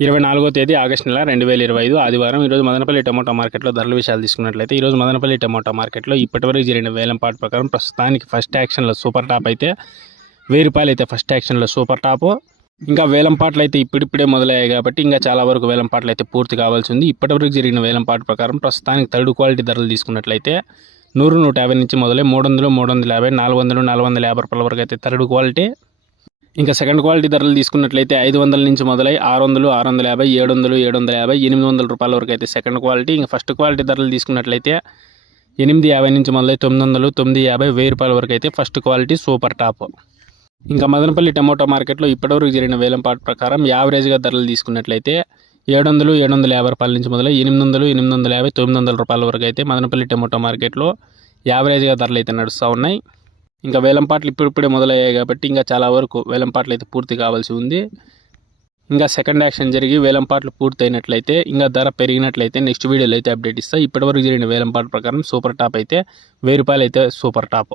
ఇరవై నాలుగో తేదీ ఆగస్ట్ నెల రెండు వేల ఇరవై ఐదు ఆదివారం ఈరోజు మదనపల్లి టమోటా మార్కెట్లో ధరల విషయాలు తీసుకున్నట్లయితే ఈరోజు మదనపల్లి టమోటా మార్కెట్లో ఇప్పటివరకు జరిగిన వేలంపాటు ప్రకారం ప్రస్తుతానికి ఫస్ట్ యాక్షన్లో సూపర్ టాప్ అయితే వెయ్యి రూపాయలు అయితే ఫస్ట్ యాక్షన్లో సూపర్ టాప్. ఇంకా వేలంపాట్లు అయితే ఇప్పుడిప్పుడే మొదలయ్యాయి కాబట్టి ఇంకా చాలా వరకు వేలంపాట్లు అయితే పూర్తి కావాల్సి ఉంది. ఇప్పటివరకు జరిగిన వేలంపాటు ప్రకారం ప్రస్తుతానికి థర్డ్ క్వాలిటీ ధరలు తీసుకున్నట్లయితే నూరు నూట యాభై నుంచి మొదలై మూడు వందలు మూడు వందల యాభై నాలుగు వందలు నాలుగు వందల యాభై రూపాయల వరకు అయితే థర్డ్ క్వాలిటీ ఇంకా సెకండ్ క్వాలిటీ ధరలు తీసుకున్నట్లయితే ఐదు వందల నుంచి మొదలై ఆరు వందలు ఆరు వందల యాభై ఏడు వందలు ఏడు వందల యాభై ఎనిమిది వందల రూపాయల వరకు అయితే సెకండ్ క్వాలిటీ. ఇంకా ఫస్ట్ క్వాలిటీ ధరలు తీసుకున్నట్లయితే ఎనిమిది యాభై నుంచి మొదలై తొమ్మిది వందలు తొమ్మిది యాభై వెయ్యి రూపాయల వరకు అయితే ఫస్ట్ క్వాలిటీ సూపర్ టాప్. ఇంకా మదనపల్లి టమోటా మార్కెట్లో ఇప్పటివరకు జరిగిన వేలంపాటు ప్రకారం యావరేజ్గా ధరలు తీసుకున్నట్లయితే ఏడు వందలు ఏడు వందల యాభై రూపాయల నుంచి మొదలై ఎనిమిది వందలు ఎనిమిది వందల యాభై తొమ్మిది వందల రూపాయల వరకు అయితే మదనపల్లి టమోటా మార్కెట్లో యావరేజ్గా ధరలు అయితే నడుస్తూ ఉన్నాయి. ఇంకా వేలంపాట్లు ఇప్పుడిప్పుడే మొదలయ్యాయి కాబట్టి ఇంకా చాలా వరకు వేలంపాట్లు అయితే పూర్తి కావాల్సి ఉంది. ఇంకా సెకండ్ యాక్షన్ జరిగి వేలంపాట్లు పూర్తయినట్లయితే ఇంకా ధర పెరిగినట్లయితే నెక్స్ట్ వీడియోలో అయితే అప్డేట్ ఇస్తా. ఇప్పటివరకు జరిగిన వేలంపాట్ల ప్రకారం సూపర్ టాప్ అయితే వెయ్యి రూపాయలు అయితే సూపర్ టాప్.